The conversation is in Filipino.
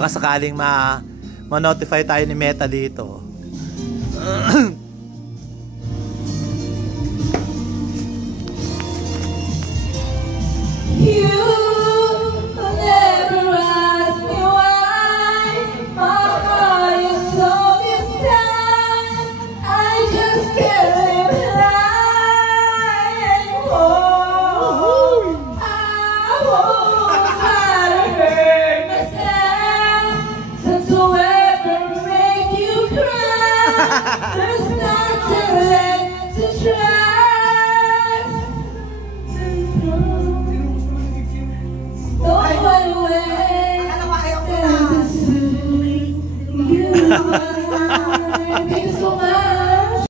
baka sakaling ma-notify tayo ni Meta dito. You never ask me why my heart is so distant. I just can't live